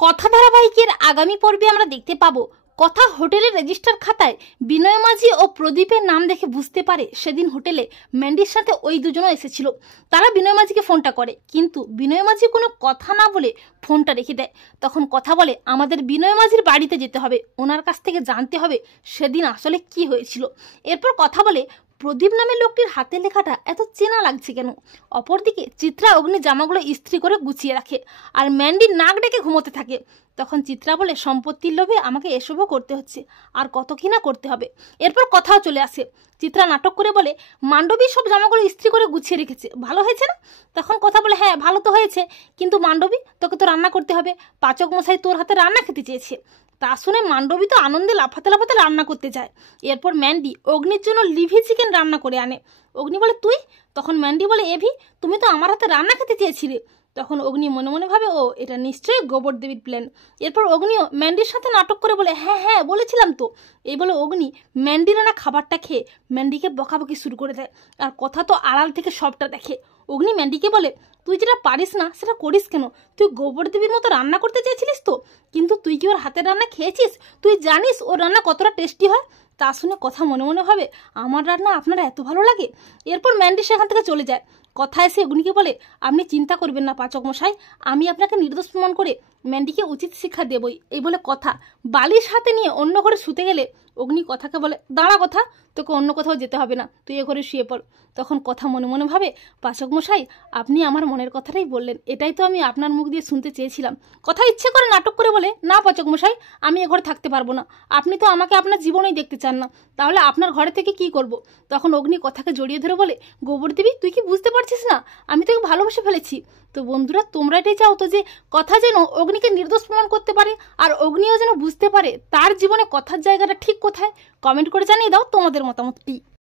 কথা ধারাবাহিকের আগামী পর্বে আমরা দেখতে পাবো কথা হোটেলের রেজিস্টার খাতায় বিনয় মাঝি ও প্রদীপের নাম দেখে বুঝতে পারে সেদিন হোটেলে ম্যান্ডির সাথে ওই দুজনও এসেছিল। তারা বিনয় মাঝিকে ফোনটা করে, কিন্তু বিনয় মাঝি কোনো কথা না বলে ফোনটা রেখে দেয়। তখন কথা বলে, আমাদের বিনয় মাঝির বাড়িতে যেতে হবে, ওনার কাছ থেকে জানতে হবে সেদিন আসলে কি হয়েছিল। এরপর কথা বলে, প্রদীপ নামের লোকটির হাতের লেখাটা এত চেনা লাগছে কেন। অপরদিকে চিত্রা অগ্নি জামাগুলো ইস্ত্রি করে গুছিয়ে রাখে আর ম্যান্ডি নাক ডেকে ঘুমোতে থাকে। তখন চিত্রা বলে, সম্পত্তির লোভে আমাকে এসবও করতে হচ্ছে, আর কত কি না করতে হবে। এরপর কথাও চলে আসে। চিত্রা নাটক করে বলে, মান্ডবী সব জামাগুলো ইস্ত্রি করে গুছিয়ে রেখেছে, ভালো হয়েছে না? তখন কথা বলে, হ্যাঁ ভালো তো হয়েছে, কিন্তু মান্ডবী তোকে তো রান্না করতে হবে, পাচক মশাই তোর হাতে রান্না খেতে চেয়েছে। তা শুনে মান্ডবী তো আনন্দে লাফাতে লাফাতে রান্না করতে যায়। এরপর ম্যান্ডি অগ্নির জন্য লিভি চিকেন রান্না করে আনে। অগ্নি বলে, তুই? তখন ম্যান্ডি বলে, এভি তুমি তো আমার হাতে রান্না খেতে চেয়েছিলে। তখন অগ্নি মনে মনে ভাবে, ও এটা নিশ্চয়ই গোবর দেবীর প্ল্যান। এরপর অগ্নিও ম্যান্ডির সাথে নাটক করে বলে, হ্যাঁ হ্যাঁ বলেছিলাম তো। এই বলে অগ্নি ম্যান্ডির আনা খাবারটা খেয়ে ম্যান্ডিকে বকাবকি শুরু করে দেয়। আর কথা তো আড়াল থেকে সবটা দেখে। অগ্নি ম্যান্ডিকে বলে, তুই যেটা পারিস না সেটা করিস কেন? তুই গোবর দেবীর মতো রান্না করতে চেয়েছিলিস তো, কিন্তু তুই কি ওর হাতের রান্না খেয়েছিস? তুই জানিস ওর রান্না কতটা টেস্টি হয়? তা শুনে কথা মনে মনে ভাবে, আমার রান্না আপনারা এত ভালো লাগে? এরপর ম্যান্ডি সেখান থেকে চলে যায়। কথা এসে অগ্নিকে বলে, আপনি চিন্তা করবেন না পাচক মশাই, আমি আপনাকে নির্দোষ প্রমাণ করে ম্যান্ডিকে উচিত শিক্ষা দেবই। এই বলে কথা বালিশ হাতে নিয়ে অন্য ঘরে শুতে গেলে অগ্নি কথাকে বলে, দাঁড়া কথা, তোকে অন্য কোথাও যেতে হবে না, তুই এ ঘরে শুয়ে পড়। তখন কথা মনে মনে ভাবে, পাচক মশাই আপনি আমার মনের কথাটাই বললেন, এটাই তো আমি আপনার মুখ দিয়ে শুনতে চেয়েছিলাম। কথা ইচ্ছে করে নাটক করে বলে, না পাচক মশাই আমি এ ঘরে থাকতে পারবো না, আপনি তো আমাকে আপনার জীবনেই দেখতে চান না, তাহলে আপনার ঘরে থেকে কি করব। তখন অগ্নি কথাকে জড়িয়ে ধরে বলে, গোবর দেবী তুই কি বুঝতে পারছিস না, আমি তোকে ভালোবেসে ফেলেছি। তো বন্ধুরা তোমরা এটাই চাও তো যে কথা যেন অগ্নিকে নির্দোষ প্রমাণ করতে পারে, আর অগ্নিও যেন বুঝতে পারে তার জীবনে কথার জায়গাটা ঠিক কোথায়। কমেন্ট করে জানিয়ে দাও তোমাদের মতামতটি।